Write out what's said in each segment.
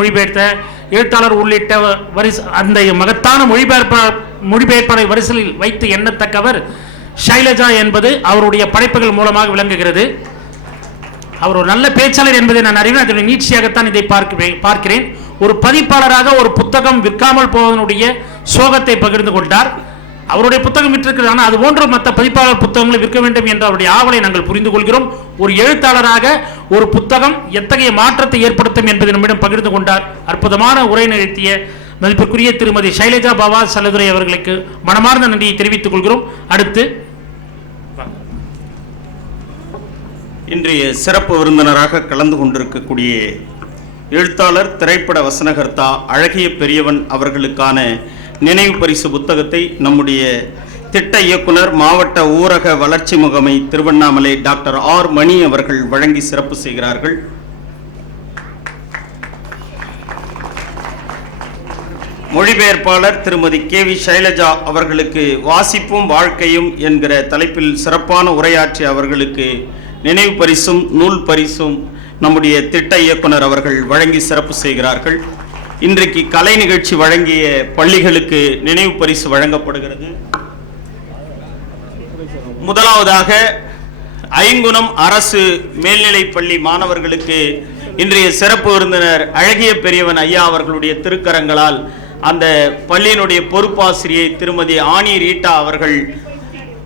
மொழிபெயர்த்த எழுத்தாளர் உள்ளிட்ட அந்த மகத்தான மொழிபெயர்ப்பாளரை வரிசையில் வைத்து எண்ணத்தக்கவர் ஷைலஜா என்பது அவருடைய படைப்புகள் மூலமாக விளங்குகிறது. அவர் ஒரு நல்ல பேச்சாளர் என்பதை நான் அறிவேன். அதனுடைய நீட்சியாகத்தான் இதை பார்க்கிறேன். ஒரு பதிப்பாளராக ஒரு புத்தகம் விற்காமல் போவதனுடைய சோகத்தை பகிர்ந்து கொண்டார். அவருடைய புத்தகம் விற்றிருக்கிறது, ஆனால் அது போன்ற மற்ற பதிப்பாளர் புத்தகங்களை விற்க வேண்டும் என்ற அவருடைய ஆவலை நாங்கள் புரிந்து கொள்கிறோம். ஒரு எழுத்தாளராக ஒரு புத்தகம் எத்தகைய மாற்றத்தை ஏற்படுத்தும் என்பதை நம்மிடம் பகிர்ந்து கொண்டார். அற்புதமான உரை நிகழ்த்திய மதிப்பிற்குரிய திருமதி ஷைலஜா பாபா செல்லதுரை அவர்களுக்கு மனமார்ந்த நன்றியை தெரிவித்துக் கொள்கிறோம். அடுத்து இன்றைய சிறப்பு விருந்தினராக கலந்து கொண்டிருக்கக்கூடிய எழுத்தாளர், திரைப்பட வசனகர்த்தா அழகிய பெரியவன் அவர்களுக்கான நினைவு பரிசு புத்தகத்தை நம்முடைய திட்ட இயக்குனர், மாவட்ட ஊரக வளர்ச்சி முகமை திருவண்ணாமலை டாக்டர் ஆர் மணி அவர்கள் வழங்கி சிறப்பு செய்கிறார்கள். மொழிபெயர்ப்பாளர் திருமதி KV ஷைலஜா அவர்களுக்கு வாசிப்பும் வாழ்க்கையும் என்கிற தலைப்பில் சிறப்பான உரையாற்றிய அவர்களுக்கு நினைவு பரிசும் நூல் பரிசும் நம்முடைய திட்ட இயக்குனர் அவர்கள் வழங்கி சிறப்பு செய்கிறார்கள். இன்றைக்கு கலை நிகழ்ச்சி வழங்கிய பள்ளிகளுக்கு நினைவு பரிசு வழங்கப்படுகிறது. முதலாவதாக ஐங்குணம் அரசு மேல்நிலைப் பள்ளி மாணவர்களுக்கு இன்றைய சிறப்பு விருந்தினர் அழகிய பெரியவன் ஐயா அவர்களுடைய திருக்கரங்களால் அந்த பள்ளியினுடைய பொறுப்பாசிரியை திருமதி ஆனி ரீட்டா அவர்கள்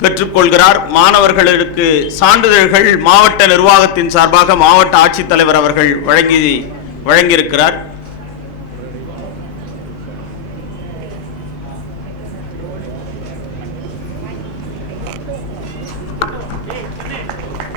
பெற்றுக்கொள்கிறார். மாணவர்களுக்கு சான்றிதழ்கள் மாவட்ட நிர்வாகத்தின் சார்பாக மாவட்ட ஆட்சித்தலைவர் அவர்கள் வழங்கியிருக்கிறார்.